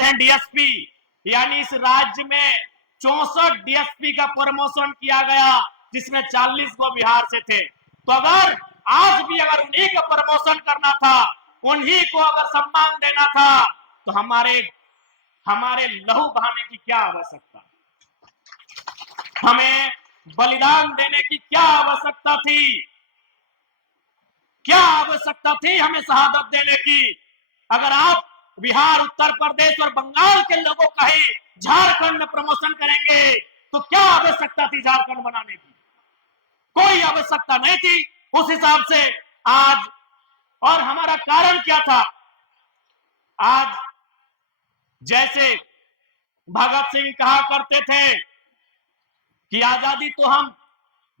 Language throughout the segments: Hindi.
हैं डीएसपी, यानी इस राज्य में 64 डीएसपी का प्रमोशन किया गया, जिसमें 40 को बिहार से थे। तो अगर आज भी अगर उन्हीं का प्रमोशन करना था, उन्हीं को अगर सम्मान देना था, तो हमारे लहू बहाने की क्या आवश्यकता, हमें बलिदान देने की क्या आवश्यकता थी, क्या आवश्यकता थी हमें शहादत देने की। अगर आप बिहार, उत्तर प्रदेश और बंगाल के लोगों का ही झारखंड में प्रमोशन करेंगे, तो क्या आवश्यकता थी झारखंड बनाने की? कोई आवश्यकता नहीं थी उस हिसाब से आज। और हमारा कारण क्या था? आज जैसे भगत सिंह कहा करते थे कि आजादी तो हम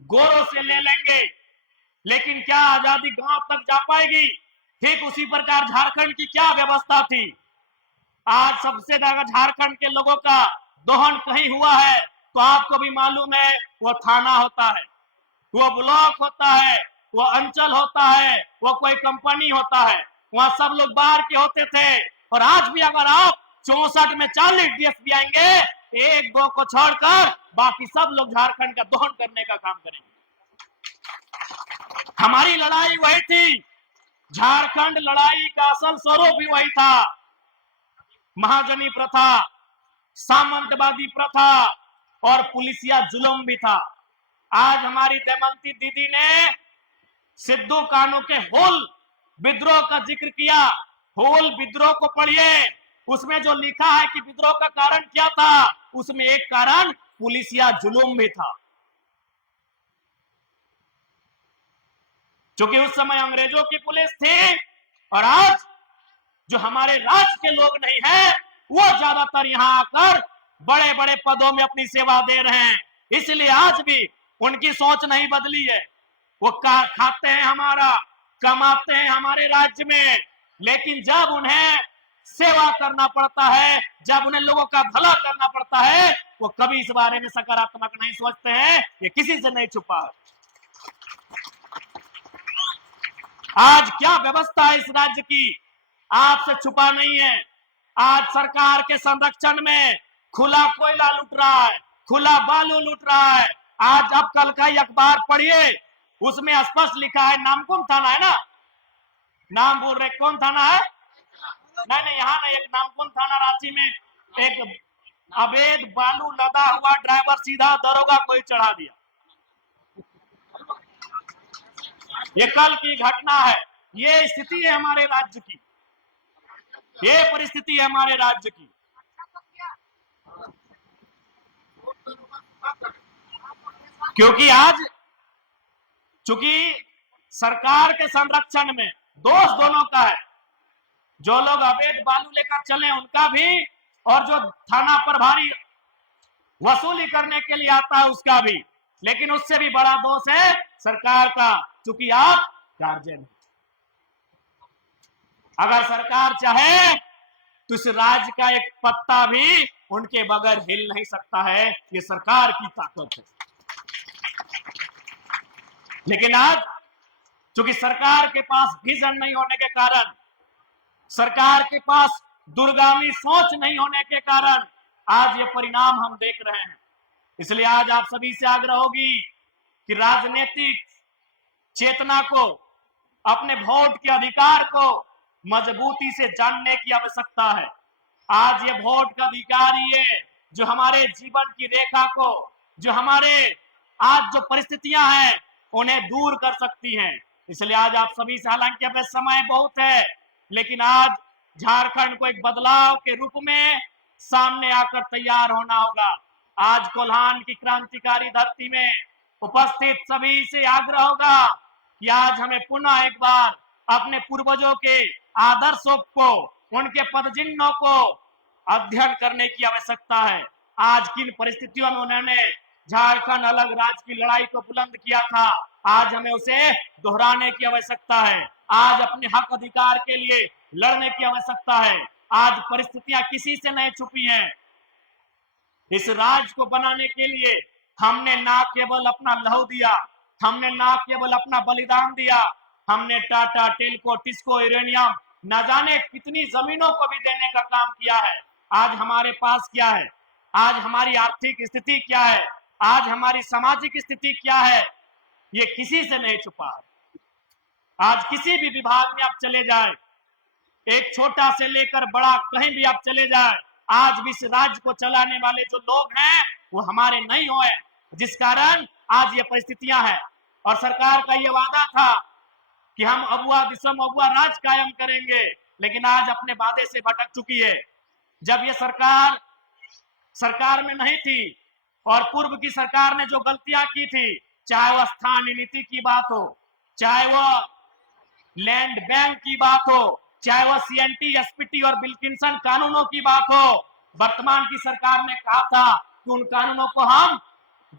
गोरों से ले लेंगे, लेकिन क्या आजादी गांव तक जा पाएगी? ठीक उसी प्रकार झारखंड की क्या व्यवस्था थी। आज सबसे ज्यादा झारखंड के लोगों का दोहन कहीं हुआ है तो आपको भी मालूम है, वो थाना होता है, वो ब्लॉक होता है, वो अंचल होता है, वो कोई कंपनी होता है, वहां सब लोग बाहर के होते थे। और आज भी अगर आप 64 में 40 डीएसपी आएंगे, एक दो को छोड़कर बाकी सब लोग झारखंड का दोहन करने का काम करेंगे। हमारी लड़ाई वही थी, झारखंड लड़ाई का असल स्वरूप भी वही था। महाजनी प्रथा, सामंतवादी प्रथा और पुलिसिया जुल्म भी था। आज हमारी दमयंती दीदी ने सिद्धू कान्हू के हुल विद्रोह का जिक्र किया। हुल विद्रोह को पढ़िए, उसमें जो लिखा है कि विद्रोह का कारण क्या था, उसमें एक कारण पुलिसिया जुल्म भी था। क्योंकि उस समय अंग्रेजों की पुलिस थी और आज जो हमारे राज्य के लोग नहीं है, वो ज्यादातर यहां आकर बड़े बड़े पदों में अपनी सेवा दे रहे हैं। इसलिए आज भी उनकी सोच नहीं बदली है। वो खाते हैं हमारा, कमाते हैं हमारे राज्य में, लेकिन जब उन्हें सेवा करना पड़ता है, जब उन्हें लोगों का भला करना पड़ता है, वो कभी इस बारे में सकारात्मक नहीं सोचते हैं। ये किसी से नहीं छुपा है। आज क्या व्यवस्था है इस राज्य की, आपसे छुपा नहीं है। आज सरकार के संरक्षण में खुला कोयला लूट रहा है, खुला बालू लूट रहा है। आज अब कल का ही अखबार पढ़िए, उसमें स्पष्ट लिखा है, नामकुम थाना है ना, नाम बोल रहे कौन थाना है? नहीं, यहाँ नहीं, एक नामकुम थाना रांची में एक अवैध बालू लदा हुआ ड्राइवर सीधा दरोगा को ही चढ़ा दिया। ये कल की घटना है। ये स्थिति है हमारे राज्य की, ये परिस्थिति है हमारे राज्य की। क्योंकि आज चूंकि सरकार के संरक्षण में दोष दोनों का है, जो लोग अवैध बालू लेकर चले उनका भी, और जो थाना प्रभारी वसूली करने के लिए आता है उसका भी। लेकिन उससे भी बड़ा दोष है सरकार का, चूंकि आप गार्जियन। अगर सरकार चाहे तो इस राज्य का एक पत्ता भी उनके बगैर हिल नहीं सकता है। ये सरकार की ताकत है। लेकिन आज चूंकि सरकार के पास विजन नहीं होने के कारण, सरकार के पास दूरगामी सोच नहीं होने के कारण आज ये परिणाम हम देख रहे हैं। इसलिए आज आप सभी से आग्रह होगी कि राजनीतिक चेतना को, अपने वोट के अधिकार को मजबूती से जानने की आवश्यकता है। आज ये वोट का अधिकार ही है जो हमारे जीवन की रेखा को, जो हमारे आज जो परिस्थितियां हैं उन्हें दूर कर सकती हैं। इसलिए आज आप सभी से, हालांकि अब समय बहुत है, लेकिन आज झारखंड को एक बदलाव के रूप में सामने आकर तैयार होना होगा। आज कोल्हान की क्रांतिकारी धरती में उपस्थित सभी से आग्रह होगा कि आज हमें पुनः एक बार अपने पूर्वजों के आदर्शों को, उनके पदचिन्हों को अध्ययन करने की आवश्यकता है। आज किन परिस्थितियों में उन्होंने झारखंड अलग राज्य की लड़ाई को बुलंद किया था, आज हमें उसे दोहराने की आवश्यकता है। आज अपने हक अधिकार के लिए लड़ने की आवश्यकता है। आज परिस्थितियां किसी से नहीं छुपी हैं। इस राज्य को बनाने के लिए हमने ना केवल अपना लहू दिया, हमने ना केवल अपना बलिदान दिया, हमने टाटा, टेल्को, टिस्को, यूरेनियम, न जाने कितनी जमीनों को भी देने का काम किया है। आज हमारे पास क्या है, आज हमारी आर्थिक स्थिति क्या है, आज हमारी सामाजिक स्थिति क्या है, ये किसी से नहीं छुपा है। आज किसी भी विभाग में आप चले जाए, एक छोटा से लेकर बड़ा कहीं भी आप चले जाए, आज भी इस राज्य को चलाने वाले जो लोग हैं वो हमारे नहीं हुए, जिस कारण आज ये परिस्थितियां हैं। और सरकार का ये वादा था कि हम अबुआ दिसम अबुआ राज कायम करेंगे, लेकिन आज अपने वादे से भटक चुकी है। जब ये सरकार में नहीं थी और पूर्व की सरकार ने जो गलतियां की थी, चाहे वह स्थानीय नीति की बात हो, चाहे वह लैंड बैंक की बात हो, चाहे वह सीएनटी, एसपीटी और विल्किंसन कानूनों की बात हो, वर्तमान की सरकार ने कहा था कि उन कानूनों को हम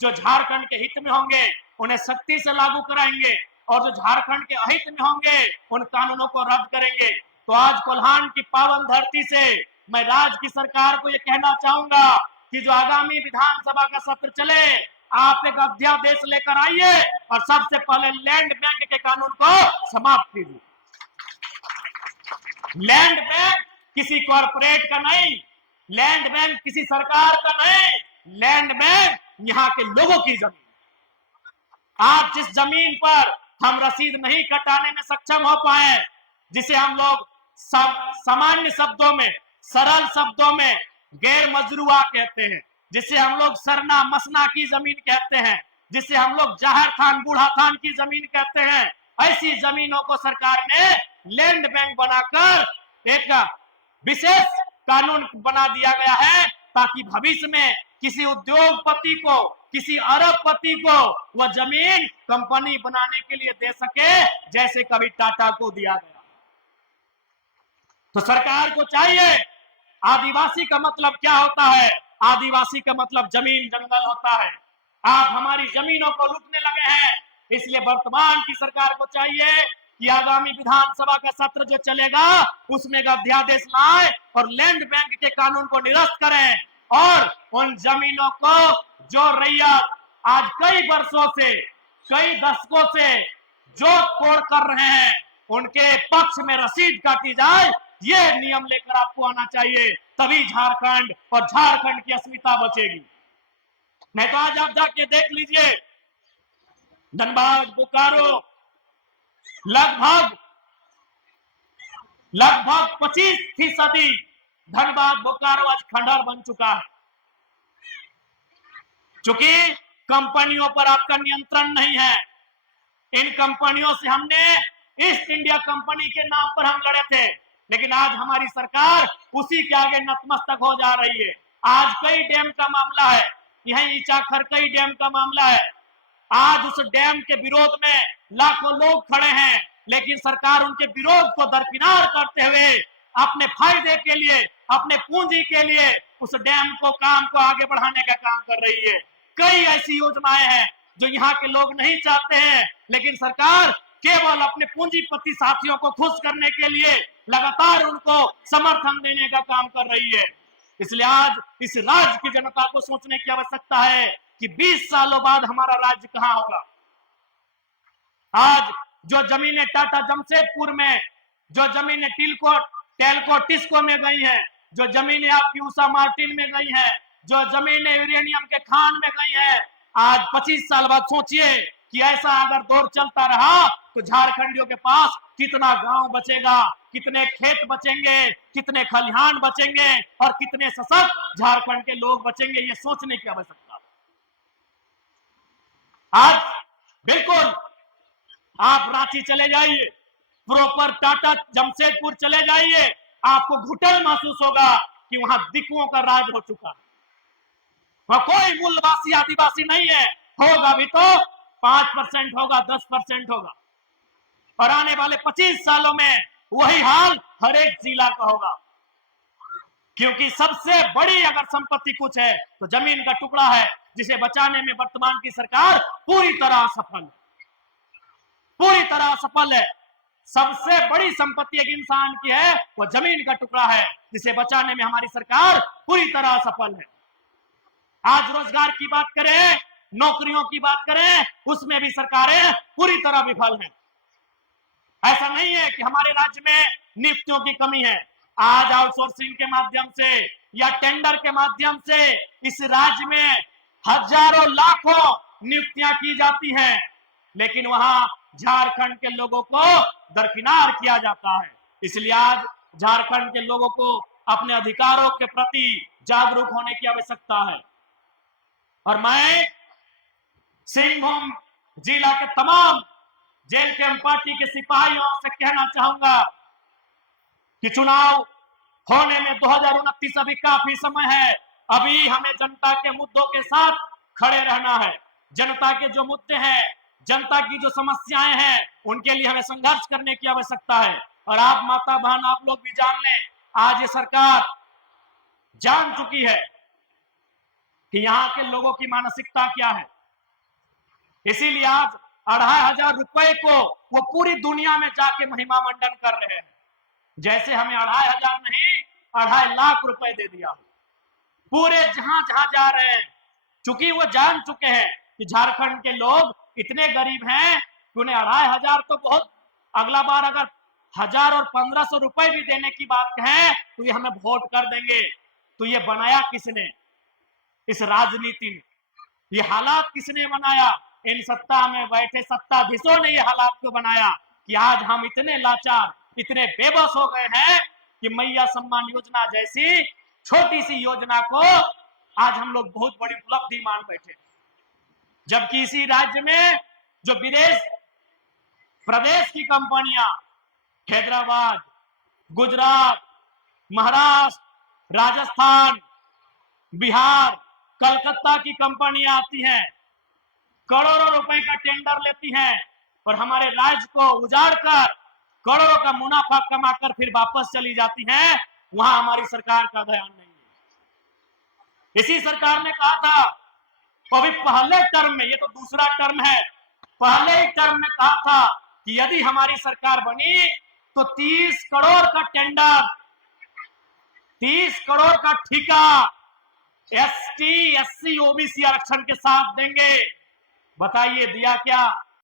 जो झारखंड के हित में होंगे उन्हें सख्ती से लागू कराएंगे और जो झारखंड के अहित में होंगे उन कानूनों को रद्द करेंगे। तो आज कोल्हान की पावन धरती से मैं राज्य की सरकार को यह कहना चाहूंगा कि जो आगामी विधानसभा का सत्र चले, आप एक अध्यादेश लेकर आइए और सबसे पहले लैंड बैंक के कानून को समाप्त कीजिए। लैंड बैंक किसी कॉरपोरेट का नहीं, लैंड बैंक किसी सरकार का नहीं, लैंड बैंक यहाँ के लोगों की जमीन। आज जिस जमीन पर हम रसीद नहीं कटाने में सक्षम हो पाए, जिसे हम लोग सामान्य शब्दों में, सरल शब्दों में गैर मजरूआ कहते हैं, जिसे हम लोग सरना मसना की जमीन कहते हैं, जिसे हम लोग जाहिर थान बूढ़ा थान की जमीन कहते हैं, ऐसी जमीनों को सरकार ने लैंड बैंक बनाकर एक विशेष कानून बना दिया गया है, ताकि भविष्य में किसी उद्योगपति को, किसी अरबपति को वह जमीन कंपनी बनाने के लिए दे सके, जैसे कभी टाटा को दिया गया। तो सरकार को चाहिए, आदिवासी का मतलब क्या होता है? आदिवासी का मतलब जमीन जंगल होता है। आप हमारी जमीनों को लूटने लगे हैं, इसलिए वर्तमान की सरकार को चाहिए कि आगामी विधानसभा का सत्र जो चलेगा उसमें अध्यादेश लाए और लैंड बैंक के कानून को निरस्त करें और उन जमीनों को जो रैयत आज कई वर्षों से, कई दशकों से जो तोड़ कर रहे हैं, उनके पक्ष में रसीद काटी जाए। ये नियम लेकर आपको आना चाहिए, तभी झारखंड और झारखंड की अस्मिता बचेगी। नहीं तो आज आप जाके देख लीजिए, धनबाद, बोकारो, लगभग 25% धनबाद, बोकारो आज खंडहर बन चुका है, क्योंकि कंपनियों पर आपका नियंत्रण नहीं है। इन कंपनियों से हमने ईस्ट इंडिया कंपनी के नाम पर हम लड़े थे, लेकिन आज हमारी सरकार उसी के आगे नतमस्तक हो जा रही है। आज कई डैम का मामला है, यहीं इचाखर कई डैम का मामला है। आज उस डैम के विरोध में लाखों लोग खड़े हैं, लेकिन सरकार उनके विरोध को दरकिनार करते हुए अपने फायदे के लिए, अपने पूंजी के लिए उस डैम को, काम को आगे बढ़ाने का काम कर रही है। कई ऐसी योजनाएं हैं जो यहाँ के लोग नहीं चाहते हैं, लेकिन सरकार केवल अपने पूंजीपति साथियों को खुश करने के लिए लगातार उनको समर्थन देने का काम कर रही है। इसलिए आज इस राज्य की जनता को सोचने की आवश्यकता है कि 20 सालों बाद हमारा राज्य कहां होगा। आज जो जमीनें टाटा जमशेदपुर में, जो जमीनें टेल्को टिस्को में गई हैं, जो जमीनें आपकी उषा मार्टिन में गई हैं, जो जमीनें यूरेनियम के खान में गई हैं, आज 25 साल बाद सोचिए कि ऐसा अगर दौर चलता रहा तो झारखंडियों के पास कितना गांव बचेगा, कितने खेत बचेंगे, कितने खलिहान बचेंगे और कितने सशक्त झारखंड के लोग बचेंगे। ये सोचने की आवश्यकता। आज बिल्कुल आप रांची चले जाइए, प्रॉपर टाटा जमशेदपुर चले जाइए, आपको घुटन महसूस होगा कि वहां दिकुओं का राज हो चुका है। वहां कोई मूलवासी आदिवासी नहीं है, होगा भी तो 5% होगा, 10% होगा, और आने वाले 25 सालों में वही हाल हर एक जिला का होगा। क्योंकि सबसे बड़ी अगर संपत्ति कुछ है तो जमीन का टुकड़ा है, जिसे बचाने में वर्तमान की सरकार पूरी तरह असफल है, पूरी तरह असफल है। सबसे बड़ी संपत्ति एक इंसान की है, वो जमीन का टुकड़ा है, जिसे बचाने में हमारी सरकार पूरी तरह असफल है। आज रोजगार की बात करें, नौकरियों की बात करें, उसमें भी सरकारें पूरी तरह विफल हैं। ऐसा नहीं है कि हमारे राज्य में नियुक्तियों की कमी है। आज आउटसोर्सिंग के माध्यम से या टेंडर के माध्यम से इस राज्य में हजारों लाखों नियुक्तियां की जाती हैं, लेकिन वहां झारखंड के लोगों को दरकिनार किया जाता है। इसलिए आज झारखंड के लोगों को अपने अधिकारों के प्रति जागरूक होने की आवश्यकता है। और मैं सिंहभूम जिला के तमाम जेल कैंप पार्टी के सिपाहियों से कहना चाहूंगा कि चुनाव होने में 2029 अभी काफी समय है। अभी हमें जनता के मुद्दों के साथ खड़े रहना है। जनता के जो मुद्दे हैं, जनता की जो समस्याएं हैं, उनके लिए हमें संघर्ष करने की आवश्यकता है। और आप माता बहन, आप लोग भी जान लें, आज ये सरकार जान चुकी है कि यहाँ के लोगों की मानसिकता क्या है। इसीलिए आज 2500 रुपए को वो पूरी दुनिया में जाके महिमा मंडन कर रहे हैं। जैसे हमें 2500 नहीं, 2.5 लाख रुपए दे दिया। पूरे जहां जहां जा रहे हैं, चूंकि वो जान चुके हैं कि झारखंड के लोग इतने गरीब हैं कि उन्हें 2500 तो बहुत, अगला बार अगर 1000 और 1500 रुपए भी देने की बात कहें तो ये हमें वोट कर देंगे। तो ये बनाया किसने? इस राजनीति में ये हालात किसने बनाया? इन सत्ता में बैठे सत्ताधीशों ने ये हालात को बनाया कि आज हम इतने लाचार, इतने बेबस हो गए हैं कि मैया सम्मान योजना जैसी छोटी सी योजना को आज हम लोग बहुत बड़ी उपलब्धि मान बैठे। जबकि इसी राज्य में जो विदेश प्रदेश की कंपनियां, हैदराबाद, गुजरात, महाराष्ट्र, राजस्थान, बिहार, कलकत्ता की कंपनियां आती हैं, करोड़ों रुपए का टेंडर लेती हैं और हमारे राज्य को उजाड़कर करोड़ों का मुनाफा कमाकर फिर वापस चली जाती हैं। वहां हमारी सरकार का ध्यान नहीं है। इसी सरकार ने कहा था, अभी पहले टर्म में, ये तो दूसरा टर्म है, पहले ही टर्म में कहा था कि यदि हमारी सरकार बनी तो 30 करोड़ का टेंडर, 30 करोड़ का ठेका एसटी, एससी, ओबीसी आरक्षण के साथ देंगे। बताइए दिया क्या?